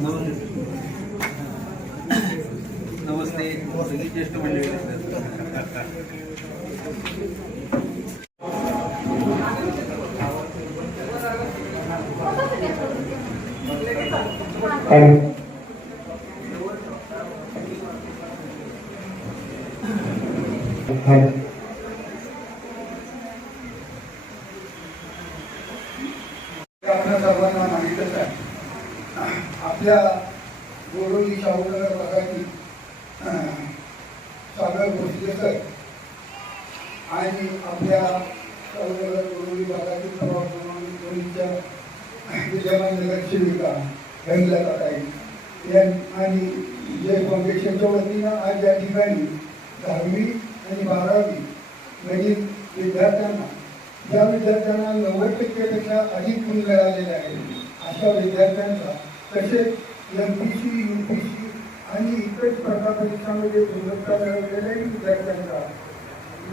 नमस्ते सगळी ज्येष्ठ मंडळी आपल्या सर्वांना माहितच आहे, आपल्या गोरोली शाहूनगर भागातील सागर भोसले सर आणि आपल्या शाहूनगर गोरोली भागातील प्रभावच्या विद्यमान नगरसेविका हेमलता ताई आणि जय फाउंडेशनच्या वतीनं आज या ठिकाणी 10वी आणि 12वी मधील विद्यार्थ्यांना, ज्या विद्यार्थ्यांना 90% अधिक गुण मिळालेले आहेत अशा विद्यार्थ्यांचा, तसेच MPC, UPC आणि इतर स्पर्धा परीक्षांमध्ये पुरस्कार मिळवलेल्या विद्यार्थ्यांचा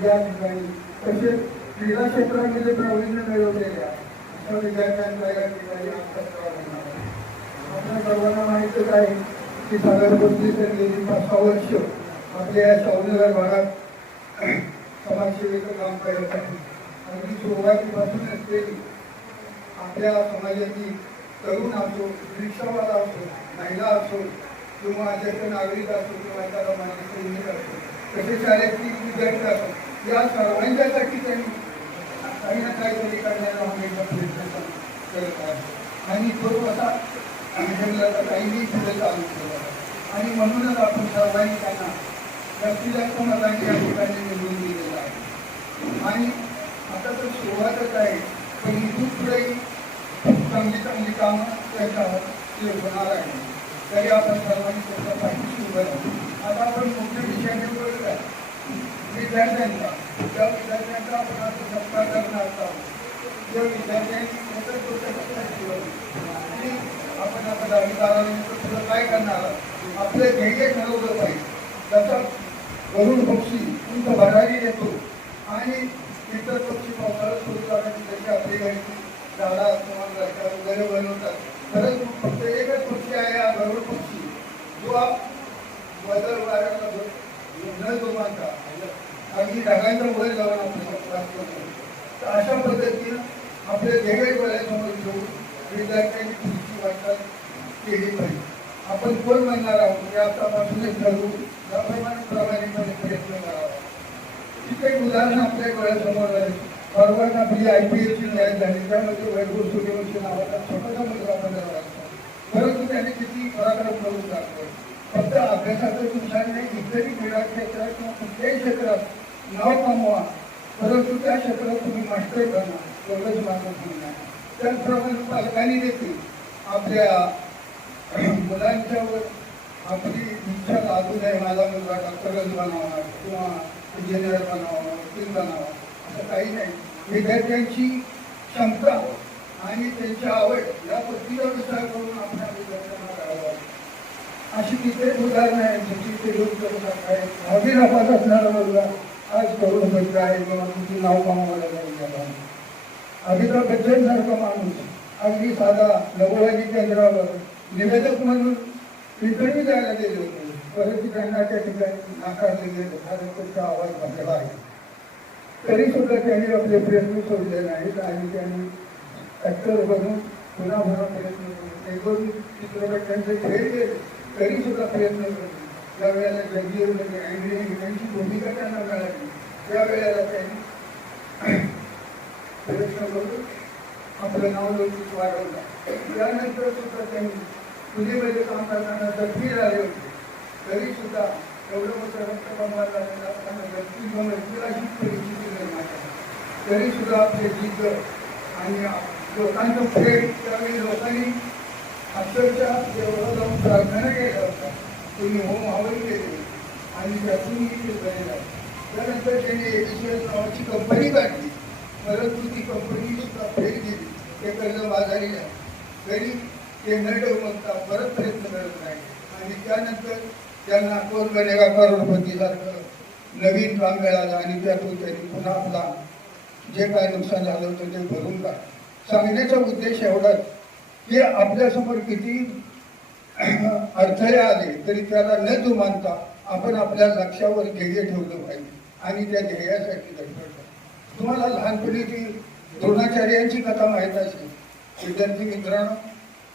या ठिकाणी, तसेच क्रीडा क्षेत्रामध्ये प्रावीण्य मिळवलेल्या अशा विद्यार्थ्यांचा या ठिकाणी सत्कार होणार आहे. आपल्या सर्वांना माहितच आहे की सागर भोसले सर गेली 5-6 वर्ष आपल्या या शाहूनगर भागात समाजसेवेचं काम करत आहे. अगदी सुरुवातीपासून असलेली आपल्या समाजातील तरुण असो, रिक्षावाला असो, महिला असो किंवा ज्येष्ठ नागरिक असो किंवा एखादा माजी सैनिक असो, तसेच शाळेतील विद्यार्थी असो, या सर्वांच्यासाठी त्यांनी काही ना काहीतरी करण्याचा हमेशा प्रयत्न करत आहे. आणि तो असा काहीही पुढे चालू केला आणि म्हणूनच आपण सर्वांनी त्यांना जास्तीत जास्त मतांनी या ठिकाणी निवडून दिलेला आहे. आणि आता तर सुरुवातच आहे, पण इथून पुढेही चांगली कामं त्याच्यावर होणार आहे. तरी आपण सर्वांनी त्याच्या पाठीशी उभं राहू. आता आपण मोठ्या विषयाने बोलत आहे विद्यार्थ्यांचा, त्या विद्यार्थ्यांचा आपण आता सत्कार करणार आहोत. ज्या विद्यार्थ्यांनी आणि आपण आता 10वी-12वीनंतर पुढं काय करणार आहोत, आपले ध्येय ठरवलं पाहिजे. जसं गरुड पक्षी उंच भरारी येतो आणि इतर पक्षी पावसाळ्यात सुरू करण्याची त्याची आपली काही झाडा किंवा रस्ता वगैरे बनवतात, परंतु फक्त एकच पक्षी आहे हा गरुड पक्षी, जो बदल वाऱ्याला न जोमानता अगदी ढगांच्या वर जाऊन आपल्याला त्रास करतो. तर अशा पद्धतीनं आपले ध्येय डोळ्यासमोर घेऊन विद्यार्थ्यांनी पुढची वाटचाल केली पाहिजे. आपण कोण म्हणणार आहोत हे आतापासूनच ठरवू, त्याप्रमाणे प्रामाणिकपणे प्रयत्न करावा. तिथे एक उदाहरण आपल्या डोळ्यासमोर आहे. परवाच आपली IPL ची मॅच झाली, त्यामध्ये वैभव सूर्यवंशी नावाचा छोटासा मुलगा 15 वर्षाचा, परंतु त्याने किती पराक्रम करून दाखवले. फक्त अभ्यासातच हुशार नाही, इतरही क्रीडा क्षेत्रात किंवा कुठल्याही क्षेत्रात नाव कमवा, परंतु त्या क्षेत्रात तुम्ही मास्टर बना, एवढंच माझं म्हणणं आहे. त्याचप्रमाणे पालकांनी देखील आपल्या मुलांच्यावर आपली इच्छा लागू नये, माझा मुलगा डॉक्टरच बनावा किंवा इंजिनियर बनावा, वकील बनावा, असं काही नाही. विद्यार्थ्यांची क्षमता आणि त्यांची आवड या पद्धतीचा विचार करून आपल्या विद्यार्थ्यांना करावा. अशी कित्येक उदाहरणं आहेत ज्याची ते यूज करू शकत. 10वी नापास असणारा मुलगा आज करोडपती आहे किंवा तुमची नाव कमावायला जाईल. अमिताभ बच्चन सारखा माणूस अगदी साधा लघुवाणी केंद्रावर निवेदक म्हणून इंटरव्ह्यू द्यायला गेले होते, परंतु त्यांना त्या ठिकाणी नाकारले गेले, कारण त्यांचा आवाज बसला आहे. तरी सुद्धा त्यांनी आपले प्रयत्न सोडले नाहीत आणि त्यांनी ॲक्टर बनून पुन्हा प्रयत्न केले. 1-2 चित्रपट त्यांचे खेळ केले, तरी सुद्धा प्रयत्न केले. ज्यावेळेला जगजीवनमध्ये अँग्री त्यांची भूमिका त्यांना मिळाली, त्यावेळेला त्यांनी प्रयत्न करून आपलं नाव लौकिक वाढवलं. त्यानंतर सुद्धा त्यांनी पुणेमध्ये काम करताना जखमी झाले होते, तरी सुद्धा एवढं मोठं रक्तबंबार झालेला असताना अशी परिस्थिती निर्माण झाली, तरी सुद्धा आपले जिद्द आणि लोकांचं प्रेम, त्यावेळी लोकांनी अक्षरशः देवाला जाऊन प्रार्थना केल्या होत्या, तुम्ही होम हवन केले आणि त्यातूनही ते बरे झाले. त्यानंतर त्यांनी ACL नावाची कंपनी काढली, परंतु ती कंपनी सुद्धा फेल गेली, ते कर्ज बाजारी आहे. तरी ते न डगमगता परत प्रयत्न करत नाही आणि त्यानंतर त्यांना कोण बनेगा करोडपती सारखं नवीन काम मिळालं आणि त्यातून त्यांनी पुन्हा आपला जे काय नुकसान झालं होतं ते भरून काढ. सांगण्याचा उद्देश एवढाच की आपल्यासमोर किती अडथळे आले तरी त्याला न जुमानता आपण आपल्या लक्ष्यावर ध्येय ठेवलं पाहिजे आणि त्या ध्येयासाठी धडपडलं. तुम्हाला लहानपणीची द्रोणाचार्यांची कथा माहीत असेल. विद्यार्थी मित्रांनो,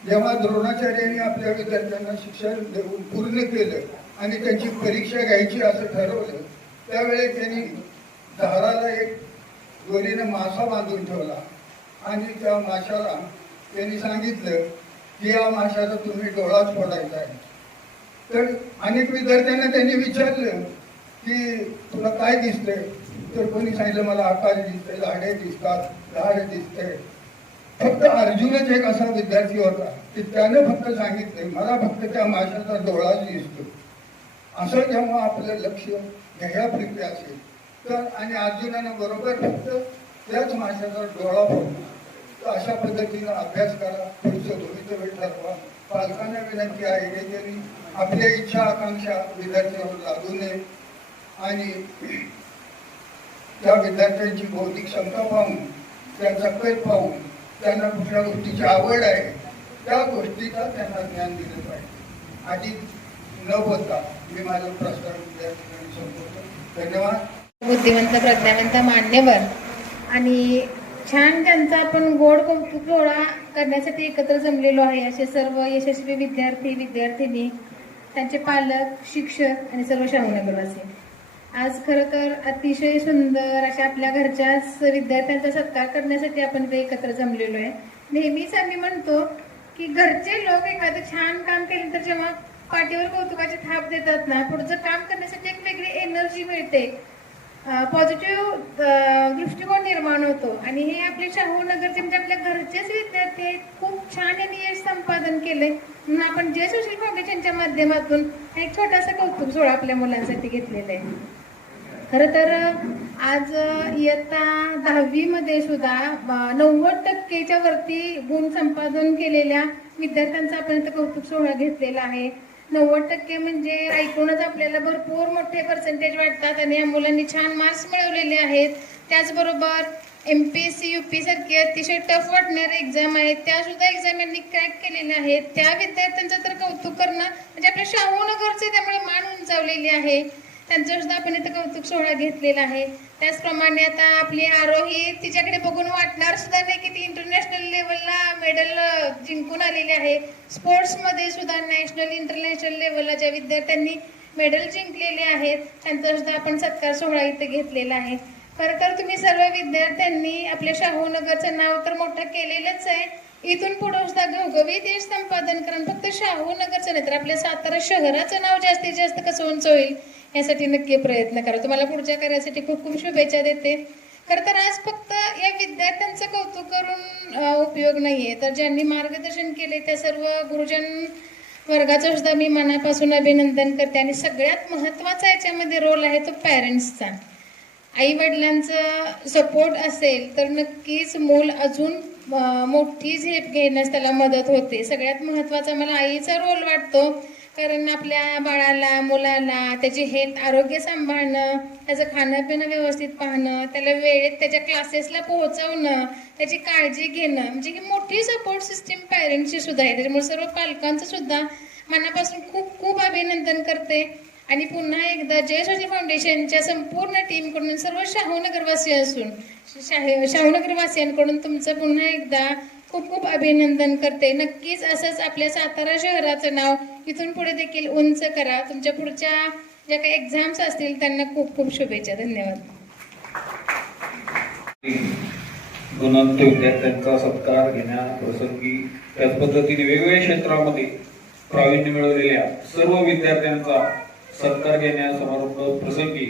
जेव्हा द्रोणाचार्यांनी आपल्या विद्यार्थ्यांना शिक्षण देऊन पूर्ण केलं आणि त्यांची परीक्षा घ्यायची असं ठरवलं, त्यावेळी त्यांनी दाराला एक दोरीनं मासा बांधून ठेवला आणि त्या माशाला त्यांनी सांगितलं की या माशाचा तुम्ही डोळाच फोडायचा आहे. तर अनेक विद्यार्थ्यांना त्यांनी विचारलं की तुला काय दिसतंय? तर कोणी सांगितलं मला आकाश दिसतंय, झाडे दिसतात, झाड दिसतंय. फक्त अर्जुनच एक असा विद्यार्थी होता की त्याने फक्त सांगितलं मला फक्त त्या माशाचा डोळाच दिसतो. असं जेव्हा आपलं लक्ष ध्येयाप्रती असेल तर आणि अर्जुनानं बरोबर फक्त त्याच माशाचा डोळा फोडला. तर अशा पद्धतीनं अभ्यास करा, पुढचं भवितव्य ठरवा. पालकांना विनंती आहे की त्यांनी आपल्या इच्छा आकांक्षा विद्यार्थ्यांवर लागू नये आणि त्या विद्यार्थ्यांची बौद्धिक क्षमता पाहून, त्यांचा कल पाहून, त्यांना कुठल्या गोष्टीची आवड आहे त्या गोष्टीचा त्यांना ज्ञान दिलं पाहिजे. अधिक न बोलता मी माझं प्रस्ताव विद्यार्थ्यांना संपवतो. धन्यवाद. बुद्धिवंत, प्रज्ञावंत, मान्यवर आणि छान त्यांचा आपण गोड कौतुक सोहळा करण्यासाठी एकत्र जमलेलो आहे. असे सर्व यशस्वी विद्यार्थी विद्यार्थिनी, त्यांचे पालक, शिक्षक आणि सर्व शाहूनगरवासी. आज खरं तर अतिशय सुंदर अशा आपल्या घरच्याच विद्यार्थ्यांचा सत्कार करण्यासाठी आपण इथे एकत्र जमलेलो आहे. नेहमीच आम्ही म्हणतो की घरचे लोक एखादं छान काम केलं तर जेव्हा पाठीवर कौतुकाची थाप देतात ना, पुढचं काम करण्यासाठी एक वेगळी एनर्जी मिळते, पॉझिटिव्ह दृष्टिकोन निर्माण होतो. आणि हे आपले शाहूनगरचे म्हणजे आपल्या घरचेच विद्यार्थी आहेत, खूप छान यांनी यश संपादन केले. म्हणून आपण जे सोशल फाउंडेशनच्या माध्यमातून एक छोटासा कौतुक सोहळा आपल्या मुलांसाठी घेतलेला आहे. खरं तर आज इयत्ता 10वी मध्ये सुद्धा 90% वरती गुण संपादन केलेल्या विद्यार्थ्यांचा आपण इथं कौतुक सोहळा घेतलेला आहे. 90% म्हणजे ऐकूनच आपल्याला भरपूर मोठे पर्सेंटेज वाटतात आणि या मुलांनी छान मार्क्स मिळवलेले आहेत. त्याचबरोबर MPSC UP सारखी अतिशय टफ वाटणारे एक्झाम आहेत, त्या सुद्धा एक्झाम यांनी क्रॅक केलेल्या आहेत. त्या विद्यार्थ्यांचं तर कौतुक करणं म्हणजे आपल्या शाहूनगरचे त्यामुळे मान उंचावलेली आहे. त्यांचं सुद्धा आपण इथं कौतुक सोहळा घेतलेला आहे. त्याचप्रमाणे आता आपली आरोही, तिच्याकडे बघून वाटणार सुद्धा नाही की ती इंटरनॅशनल लेवलला मेडल जिंकून आलेली आहे. स्पोर्ट्समध्ये सुद्धा नॅशनल इंटरनॅशनल लेवलला ज्या विद्यार्थ्यांनी मेडल जिंकलेले आहेत त्यांचा सुद्धा आपण सत्कार सोहळा इथे घेतलेला आहे. खरं तर तुम्ही सर्व विद्यार्थ्यांनी आपल्या शाहूनगरचं नाव तर मोठं केलेलंच आहे. इथून पुढे सुद्धा घवघवीत यश संपादन करून फक्त शाहूनगरचं नाही तर आपल्या सातारा शहराचं नाव जास्तीत जास्त कसं उंच होईल यासाठी नक्की प्रयत्न करा. तुम्हाला पुढच्या कार्यासाठी खूप खूप शुभेच्छा देते. खरं तर आज फक्त या विद्यार्थ्यांचं कौतुक करून उपयोग नाहीये, तर ज्यांनी मार्गदर्शन केले त्या सर्व गुरुजन वर्गाचं सुद्धा मी मनापासून अभिनंदन करते. आणि सगळ्यात महत्त्वाचा याच्यामध्ये रोल आहे तो पॅरेंट्सचा. आई वडिलांचं सपोर्ट असेल तर नक्कीच मूल अजून मोठी झेप घेण्यास त्याला मदत होते. सगळ्यात महत्त्वाचा मला आईचा रोल वाटतो, कारण आपल्या बाळाला, मुलाला त्याची हेल्थ, आरोग्य सांभाळणं, त्याचं खाणं पिणं व्यवस्थित पाहणं, त्याला वेळेत त्याच्या क्लासेसला पोहोचवणं, त्याची काळजी घेणं, म्हणजे ही मोठी सपोर्ट सिस्टीम पॅरेंट्सची सुद्धा आहे. त्याच्यामुळे सर्व पालकांचं सुद्धा मनापासून खूप खूप अभिनंदन करते. आणि पुन्हा एकदा जय सोशल फाउंडेशनच्या संपूर्ण टीमकडून सर्व शाहूनगरवासी असून शाहूनगरवासियांकडून तुमचं पुन्हा एकदा खूप खूप अभिनंदन करते. नक्कीच असंच आपल्या सातारा शहराचं नाव इथून पुढे देखील उंच करा. तुमच्या पुढच्या ज्या काही एक्झाम्स असतील त्यांना खूप खूप शुभेच्छा. धन्यवाद. गुणवंत विद्यार्थ्यांचा सत्कार घेण्याप्रसंगी त्याच पद्धतीने वेगवेगळ्या क्षेत्रामध्ये प्रावीण्य मिळवलेल्या सर्व विद्यार्थ्यांचा सत्कार घेण्या समारंभ प्रसंगी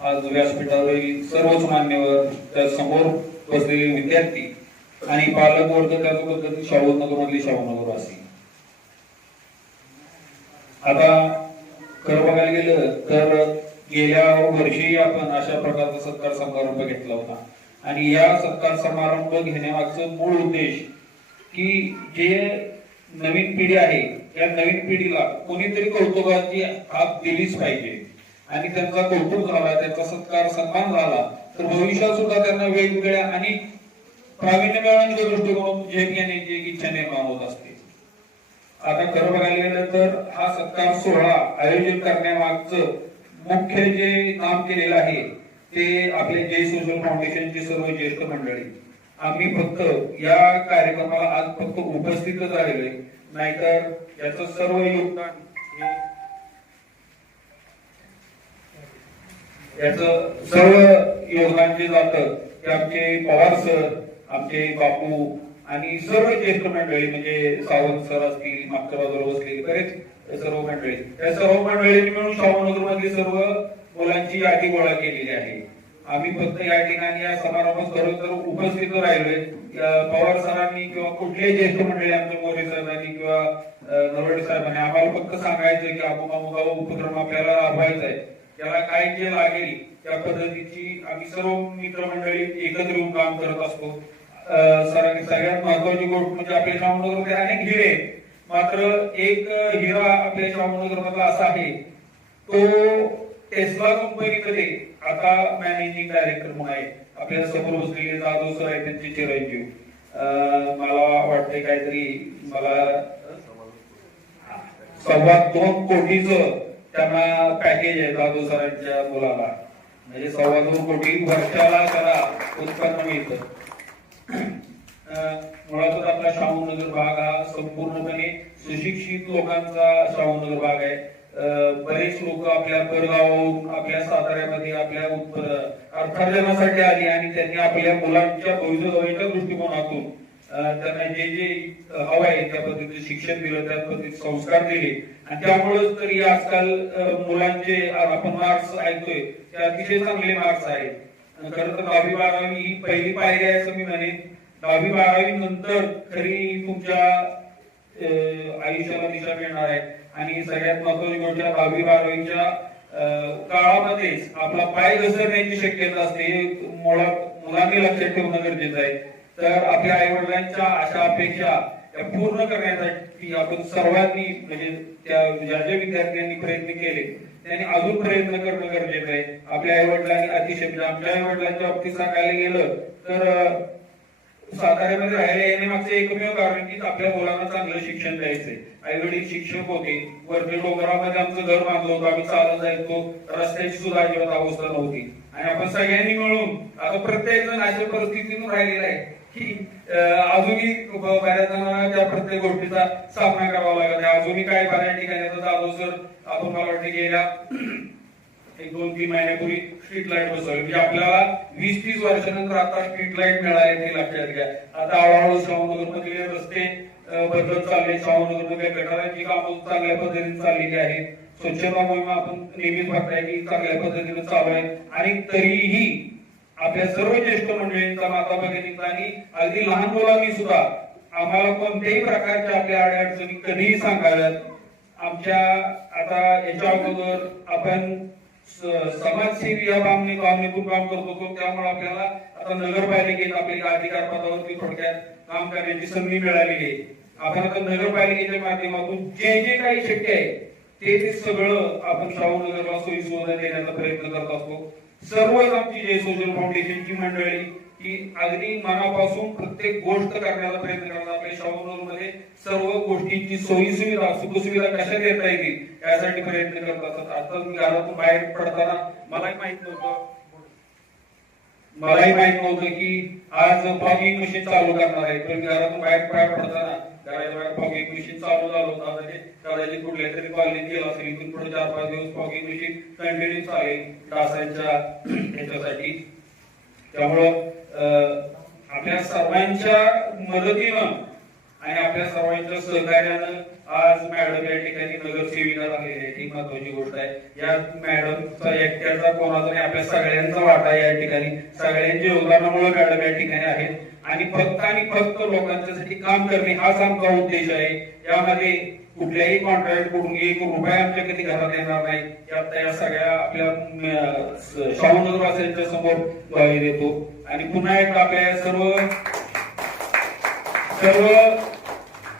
आज व्यासपीठावरील सर्वच मान्यवर, त्या समोर बसलेले विद्यार्थी आणि पालक वर्ग, त्याच पद्धतीने शाहूनगरमधले शाहूनगरवासी. आता खरं बघायला गेलं तर गेल्या वर्षी आपण अशा प्रकारचा सत्कार समारंभ घेतला होता आणि या सत्कार समारंभ घेण्यामागचं मूळ उद्देश की जे नवीन पिढी आहे या नवीन पिढीला कोणीतरी कौतुकाची हात दिलीच पाहिजे आणि त्यांचा कौतुक झाला, त्यांचा सत्कार सन्मान झाला तर भविष्यात सुद्धा त्यांना वेगवेगळ्या आणि प्रावीण्य मिळवण्याच्या दृष्टिकोनातून झेप घेण्याची एक इच्छा निर्माण होत असते. आता खरं बघायला गेलं तर हा सत्कार सोहळा आयोजित करण्यामागचं मुख्य जे काम केलेलं आहे ते आपले जय सोशल फाउंडेशनची सर्व ज्येष्ठ मंडळी. आम्ही फक्त या कार्यक्रमाला आज फक्त उपस्थितच राहिलोय, नाहीतर याचं सर्व योगदान याचं सर्व योगदान जे जातं ते आमचे पवार सर, आमचे बापू आणि सर्व ज्येष्ठ मंडळी म्हणजे सावंत सर असतील, मागच्या बाजूला बसलेली बरेच सर्व मंडळी, त्या सर्व मंडळींनी मिळून शाहूनगर मधली सर्व मुलांची यादी गोळा केलेली आहे. आम्ही फक्त या ठिकाणी या समारंभात खरं तर उपस्थित राहिलोय. पवार सरांनी किंवा कुठल्याही ज्येष्ठ मंडळी, आमच्या मोरे साहेबांनी किंवा नरवडे साहेबांनी आम्हाला फक्त सांगायचं की अमुक उपक्रम आपल्याला राबवायचा आहे, त्याला काय जे लागेल त्या पद्धतीची आम्ही सर्व मित्रमंडळी एकत्र येऊन काम करत असतो. सरांनी सगळ्यात महत्वाची गोष्ट म्हणजे आपल्या शाहूनगरमध्ये अनेक हिरे, मात्र एक हिरा आपल्या शाहूनगर मधला असा आहे, तो टेस्ला कंपनीमध्ये आता मॅनेजिंग डायरेक्टर म्हणून आहे. आपल्या समोर बसलेले जाधव सर आहेत, त्यांचे चिरंजीव. मला वाटते काहीतरी मला 2.25 कोटीचं त्यांना पॅकेज आहे जाधव सरांच्या मुलाला, म्हणजे 2.25 कोटी वर्षाला त्याला उत्पन्न मिळतं. मुळातच आपला शाहूनगर भाग हा संपूर्णपणे सुशिक्षित लोकांचा शाहूनगर भाग आहे. बरेच लोक आपल्या परगावावरून आपल्या साताऱ्यामध्ये आपल्या अर्थार्जनासाठी आली आणि त्यांनी आपल्या मुलांच्या भविष्याच्या दृष्टिकोनातून त्यांना जे जे हवं आहे त्या पद्धतीचे शिक्षण दिलं, त्या पद्धतीचे संस्कार दिले आणि त्यामुळेच तरी आजकाल मुलांचे आपण मार्क्स ऐकतोय ते अतिशय चांगले मार्क्स आहेत. खरं तर 10वी 12वी ही पहिली पायरी आहे असं मी म्हणेन. 10वी 12वी नंतर खरी तुमच्या आयुष्याला दिशा मिळणार आहे आणि सगळ्यात महत्वाची गोष्ट 10वी 12वीच्या काळामध्येच आपला पाय घसरण्याची शक्यता असते. मुलांनी लक्षात ठेवणं गरजेचं आहे. तर आपल्या आई वडिलांच्या आशा अपेक्षा पूर्ण करण्यासाठी आपण सर्वांनी म्हणजे त्या ज्या ज्या विद्यार्थ्यांनी प्रयत्न केले त्यांनी अजून प्रयत्न करणं गरजेचं आहे. आपल्या आई वडिलांनी अतिशय आमच्या आई वडिलांच्या बाबतीत सांगायला गेलं तर साताऱ्यामध्ये राहायला येण्यामागचं एकमेव कारण की आपल्या मुलांना चांगलं शिक्षण द्यायचंय. आई वडील शिक्षक होते, वरती डोंगरामध्ये आमचं घर बांधलं होतं, आम्ही चालत जायचो, रस्त्याची सुद्धा अजिबात अवस्था नव्हती आणि आपण सगळ्यांनी मिळून आता प्रत्येक जण अशा परिस्थितीतून राहिलेला आहे की अजूनही बऱ्याच जणांना त्या प्रत्येक गोष्टीचा सामना करावा लागत आहे. अजूनही काही बऱ्याच ठिकाणी जाधव सर आपण मला वाटतं गेल्या 1-2-3 महिन्यापूर्वी स्ट्रीट लाईट बसवली, म्हणजे आपल्याला 20-30 वर्षानंतर आता स्ट्रीट लाईट मिळाली ते लक्षात घ्या. आता हळूहळू शाहूनगर मधले रस्ते बदलत चालले, शाहूनगर मध्ये गटारांची कामं चांगल्या पद्धतीने चाललेली आहेत. स्वच्छता मोहीम आपण नेहमीच बघताय की चांगल्या पद्धतीने चालू आहे आणि तरीही आपल्या सर्व ज्येष्ठ मंडळींचा, माता भगिनींचा आणि अगदी लहान मुलांनी सुद्धा आम्हाला कोणत्याही प्रकारच्या आपल्या अडचणी कधीही सांगाव्यात. आमच्या आता याच्या अगोदर आपण समाजसेवी या भावनेतून काम करत होतो, त्यामुळे आपल्याला आता नगरपालिकेत आपल्या अधिकार पदावरती थोडक्यात काम करण्याची संधी मिळालेली आहे. आपण आता नगरपालिकेच्या माध्यमातून जे जे काही शक्य आहे ते सगळं आपण शाहूनगरला सोयी सुविधा देण्याचा प्रयत्न करत असतो. सर्वच आमची जय सोशल फाउंडेशनची मंडळी ही अगदी मनापासून प्रत्येक गोष्ट करण्याचा प्रयत्न करतात. आपल्या शाहूनगरमध्ये सर्व गोष्टींची सोयी सुविधा सुखसुविधा कशा देता येतील यासाठी प्रयत्न करत असतात. आता मी घरातून बाहेर पडताना मलाही माहित नव्हतं की आज फॉगिंग मशीन चालू करणार आहे. पण घरातून बाहेर पडताना घराच्या फॉगिंग मशीन चालू झालं होतं. कदाचित कुठल्या तरी कॉलनीत गेला असेल, इथून पुढे 4-5 दिवस फॉगिंग मशीन कंटिन्यू चालेल डासांच्या ह्याच्यासाठी. त्यामुळं आपल्या सर्वांच्या मदतीनं आणि आपल्या सर्वांच्या सहकार्यानं आज मॅडम या ठिकाणी नगरसेविका झालेली आहे. ही महत्वाची गोष्ट आहे. या मॅडमचा एकट्याचा कोणाचा नाही, आपल्या सगळ्यांचा वाटा या ठिकाणी, सगळ्यांच्या योगदानामुळे मॅडम या ठिकाणी आहेत आणि फक्त लोकांच्यासाठी काम करणे हाच आमचा उद्देश आहे. यामध्ये कुठल्याही कॉन्ट्रॅक्ट कडून 1 रुपया आमच्या कधी घरात येणार नाही. या सगळ्या आपल्या शाहूनगरवासियांच्या समोर ग्वाही देतो आणि पुन्हा एकदा आपल्या सर्व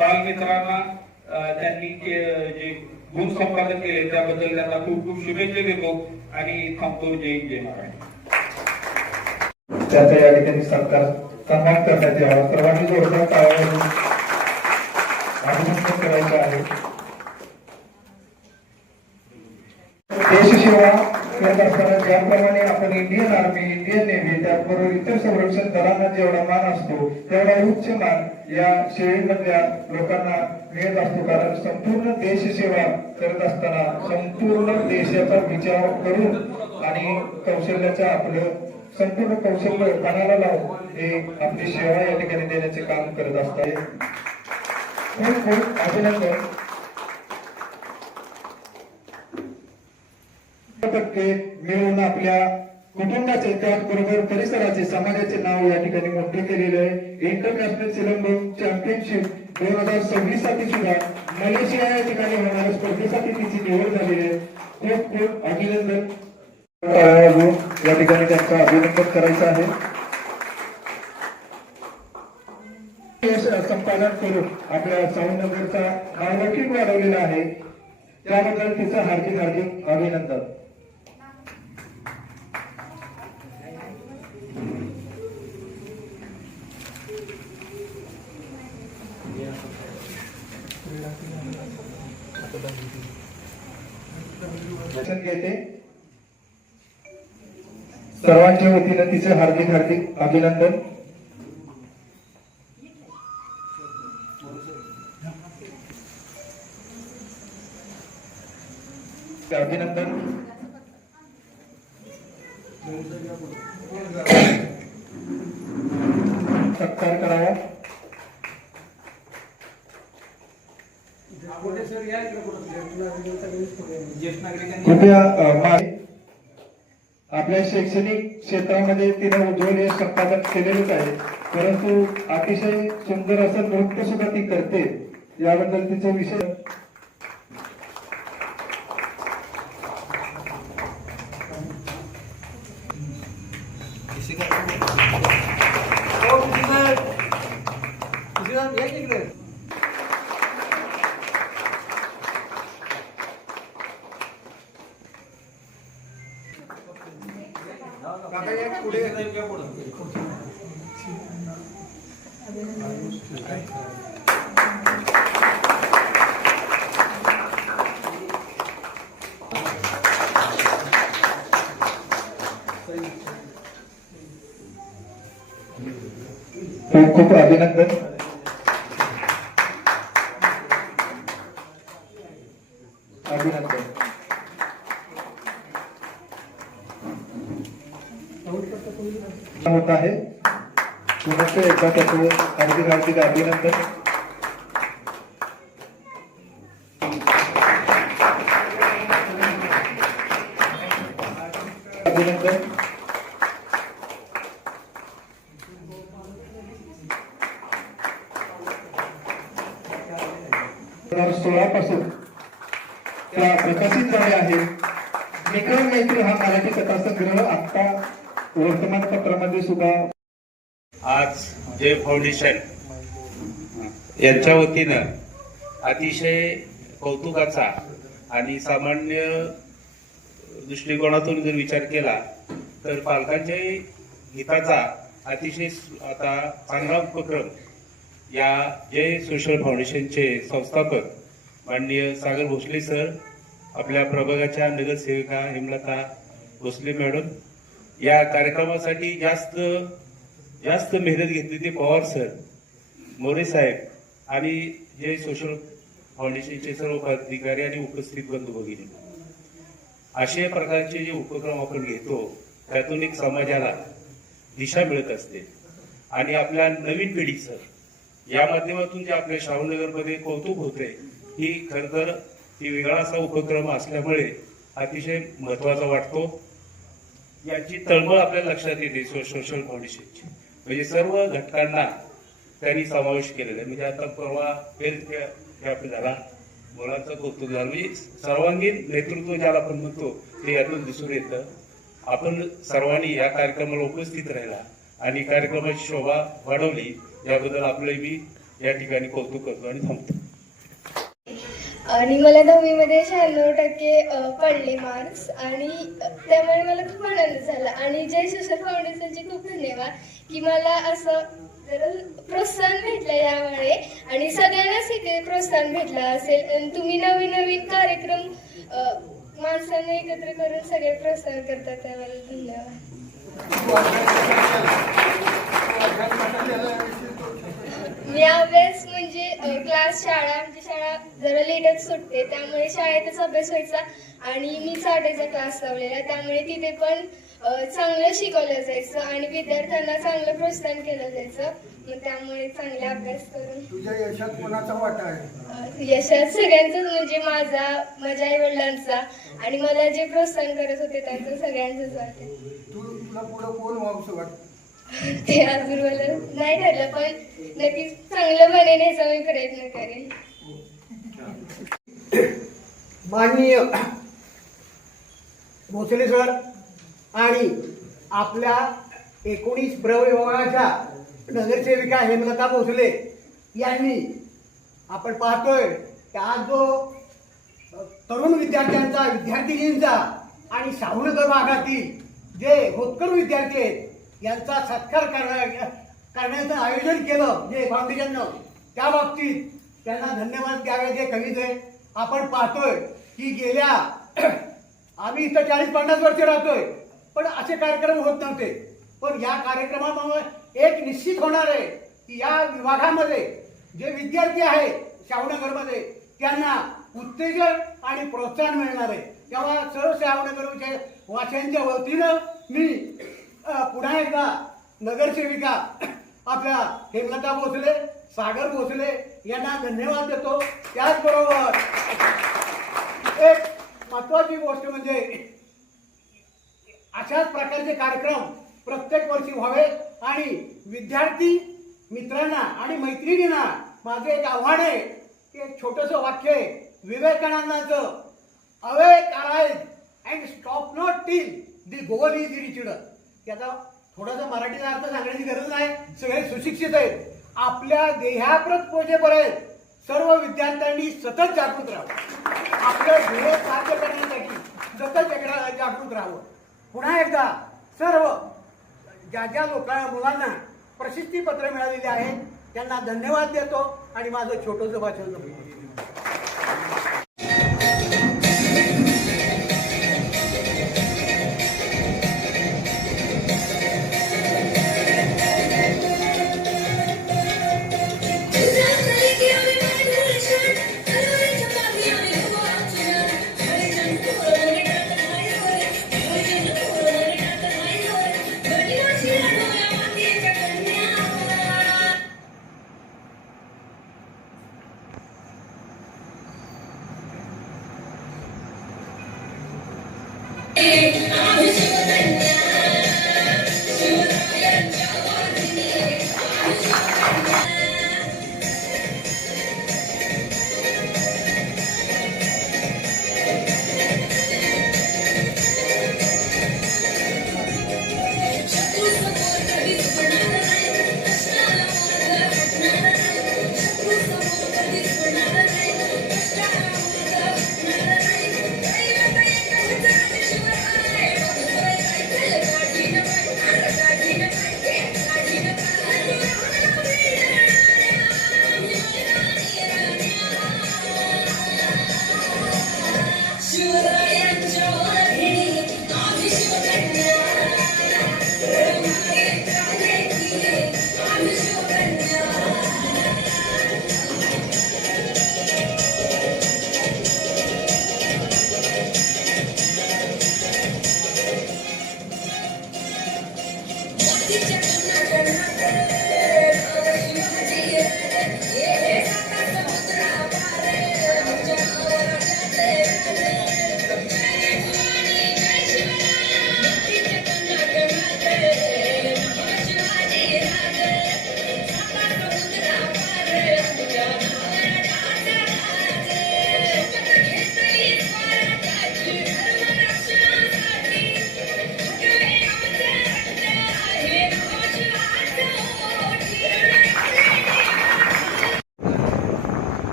बालमित्रांना त्यांनी जे गुण संपादन केले त्याबद्दल त्यांना खूप खूप शुभेच्छा देतो आणि थांबतो. जय महाराष्ट्र. त्याचा या ठिकाणी सन्मान करण्यात यावा. सर्वांनी जोरदार टाळ्या वाजवून अभिनंदन करायचं आहे. देशसेवा करत असताना ज्याप्रमाणे आपण इंडियन आर्मी, इंडियन नेव्ही, त्याचबरोबर इतर संरक्षण दलांना जेवढा मान असतो तेवढा उच्च मान या सेवेमधल्या लोकांना मिळत असतो. कारण संपूर्ण देशसेवा करत असताना संपूर्ण देशाचा विचार करून आणि कौशल्याचा आपलं संपूर्ण कौशल्य पणाला लावून हे आपली सेवा या ठिकाणी देण्याचे काम करत असतात. खूप खूप अभिनंदन. टक्के मिळवून आपल्या कुटुंबाचे त्याचबरोबर परिसराचे समाजाचे नाव या ठिकाणी मोठे केलेले आहे. इंटरनॅशनल सिलंबम चॅम्पियनशिप 2026 साठी सुद्धा मलेशिया या ठिकाणी होणाऱ्या स्पर्धेसाठी तिची निवड झालेली आहे. खूप खूप अभिनंदन. या ठिकाणी त्यांचं अभिनंदन करायचं आहे. संपादन करून आपल्या साऊनगरचा नावलौकिक वाढवलेला आहे, त्याबद्दल तिचं हार्दिक हार्दिक अभिनंदन. घेते सर्वांच्या वतीनं तिचं हार्दिक हार्दिक अभिनंदन. अभिनंदन. सत्कार करावा. कृपया आपल्या शैक्षणिक क्षेत्रामध्ये तिने उज्ज्वल यश संपादन केलेलंच आहे, परंतु अतिशय सुंदर असं नृत्य सुद्धा ती करते. याबद्दल तिचा विषय खूप खूप अभिनंदन. अभिनंदन होत आहे. पुनश्च एकदा त्याचं हार्दिक हार्दिक अभिनंदन. अभिनंदन. 2016 पासून त्या प्रकाशित झाले आहे. विक्रम मैत्री हा मराठी कथासंग्रह आता वर्तमानपत्रामध्ये सुद्धा. आज जय फाउंडेशन यांच्या वतीनं अतिशय कौतुकाचा आणि सामान्य दृष्टिकोनातून जर विचार केला तर पालकांच्या हिताचा अतिशय आता चांगला उपक्रम या जय सोशल फाउंडेशनचे संस्थापक माननीय सागर भोसले सर, आपल्या प्रभागाच्या नगरसेविका हेमलता भोसले मॅडम, या कार्यक्रमासाठी जास्त मेहनत घेतली ते पवार सर, मोरे साहेब आणि जय सोशल फाउंडेशनचे सर्व पदाधिकारी आणि उपस्थित बंधू भगिनी, अशा प्रकारचे जे उपक्रम आपण घेतो त्यातून एक समाजाला दिशा मिळत असते. आणि आपल्या नवीन पिढीचं या माध्यमातून जे आपल्या श्रावणनगरमध्ये कौतुक होते, ही खरं तर ही वेगळा असा उपक्रम असल्यामुळे अतिशय महत्वाचा वाटतो. याची तळमळ आपल्या लक्षात येते सोशल फाउंडेशनची, म्हणजे सर्व घटकांना त्यांनी समावेश केलेला आहे. म्हणजे आता परवा हेल्थ कॅम्प झाला, मुलांचं कौतुक झालं, म्हणजे सर्वांगीण नेतृत्व ज्याला आपण म्हणतो ते यातून दिसून येतं. आपण सर्वांनी या कार्यक्रमाला उपस्थित राहिला आणि कार्यक्रमाची शोभा वाढवली, याबद्दल आपले मी या ठिकाणी कौतुक करतो आणि थांबतो. आणि मला 10वीमध्ये 96% पडले मार्क्स आणि त्यामुळे मला खूप आनंद झाला. आणि जय सोशल फाउंडेशनचे खूप धन्यवाद की मला असं तर प्रोत्साहन भेटलं यामुळे आणि सगळ्यांनाच इथे प्रोत्साहन भेटलं असेल. आणि तुम्ही नवीन नवीन कार्यक्रम माणसांना एकत्र करून सगळे प्रोत्साहन करतात, त्याबद्दल धन्यवाद. मी अभ्यास म्हणजे क्लास शाळा आमची शाळा जरा लेटच सुटते, त्यामुळे शाळेतच अभ्यास व्हायचा आणि मी चाटेचा क्लास लावलेला, त्यामुळे तिथे पण चांगलं शिकवलं जायचं आणि विद्यार्थ्यांना चांगलं प्रोत्साहन केलं जायचं. मग त्यामुळे चांगले अभ्यास करून तुझ्या यशात कोणाचा वाटा आहे? यशात सगळ्यांचंच, म्हणजे माझ्या आई वडिलांचा आणि मला जे प्रोत्साहन करत होते त्यांचं सगळ्यांचंच वाटतं. तुला पुढं कोण व्हावंसं वाटतं? ते अजून मला नाही ठरलं, पण नक्कीच चांगलं बनेन याचा मी प्रयत्न करेन. माननीय भोसले सर आणि आपल्या 19 प्रविभागाच्या नगरसेविका हेमलता भोसले यांनी आपण पाहतोय की आज जो तरुण विद्यार्थ्यांचा, विद्यार्थिनींचा आणि शाहूनगर भागातील जे होतकर विद्यार्थी आहेत यांचा सत्कार करण्याचं आयोजन केलं जे फाउंडेशननं, त्या बाबतीत त्यांना धन्यवाद द्यावे जे कविते. आपण पाहतोय की गेल्या आम्ही इथं 40-50 वर्ष राहतोय, पण असे कार्यक्रम होत नव्हते. पण या कार्यक्रमामुळे एक निश्चित होणार आहे की या विभागामध्ये जे विद्यार्थी आहेत शाहूनगरमध्ये त्यांना उत्तेजन आणि प्रोत्साहन मिळणार आहे. तेव्हा सर्व शाहूनगर वासियांच्या वतीनं मी पुन्हा एकदा नगरसेविका आपल्या हेमलता भोसले, सागर भोसले यांना धन्यवाद देतो. त्याचबरोबर एक महत्वाची गोष्ट म्हणजे अशाच प्रकारचे कार्यक्रम प्रत्येक वर्षी व्हावे आणि विद्यार्थी मित्रांना आणि मैत्रिणींना माझे एक आव्हान आहे की एक छोटंसं वाक्य आहे विवेकानंदांचं, awake arise and stop not till the goal is reached. त्याचा थोडासा मराठीचा अर्थ सांगण्याची गरज नाही, सगळे सुशिक्षित आहेत. आपल्या देहाप्रत पोहोचेपर्यंत सर्व विद्यार्थ्यांनी सतत जागृत राहावं, आपलं ध्येय साध्य करण्यासाठी सतत जागृत राहावं. पुन्हा एकदा सर्व ज्या मुलांना प्रसिद्धीपत्र मिळालेले आहे त्यांना धन्यवाद देतो आणि माझं छोटंसं भाषण संपवतो.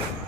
आहे